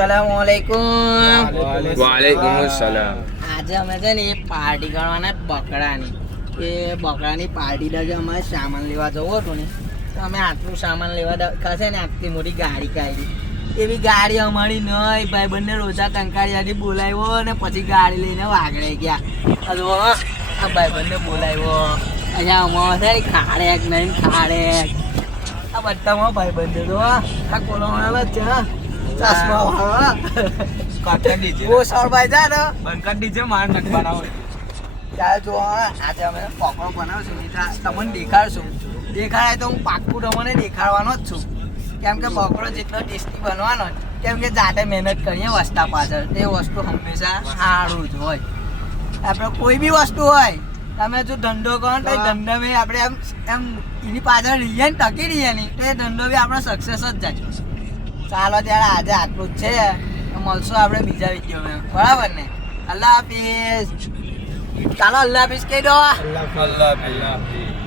વાલેકુમ. આજે અમે છે ને એ પાર્ટી કરવાના બકરાની પાર્ટી જે અમારે સામાન લેવા જવું હતું ને તો અમે આટલું સામાન લેવા ખાશે ને આટલી મોટી ગાડી કાઢી. એવી ગાડી અમારી નહીં ભાઈ, બંને રોજા કંકાળિયાથી બોલાવ્યો ને પછી ગાડી લઈને વાગડે ગયા. હજુ આ ભાઈ બંને બોલાવ્યો અહીંયા અમારે છે ખાડેક નહીં ખાડેક આ બધામાં ભાઈ બંને તો આ કોલોવાળા જ છે. ચશ્મા વાળા સરભાઈ જા ને બંકર ડીજે માર નક બનાવો ત્યારે જો આજે અમે પકોડો બનાવશું તમને દેખાડશું. દેખાડાય તો હું પાક્કું તમને દેખાડવાનો જ છું, કેમ કે પકોડો જેટલો ટેસ્ટી બનવાનો કેમ કે જાતે મહેનત કરીએ વસ્તા પાછળ તે વસ્તુ હંમેશા સારું જ હોય. આપણે કોઈ બી વસ્તુ હોય તમે જો ધંધો કરો તો એ ધંધો બી આપણે એમ એની પાછળ રહીએ ને ટકી રહીએ નહીં તો એ ધંધો બી આપણો સક્સેસ જ જાય. ચાલો ત્યારે આજે આટલું જ છે, મળશું આપણે બીજા વિડીયોમાં, બરાબર ને? અલ્લાહ હાફિઝ. ચાલો અલ્લાહ હાફિઝ કહી દો. અલ્લાહ હાફિઝ.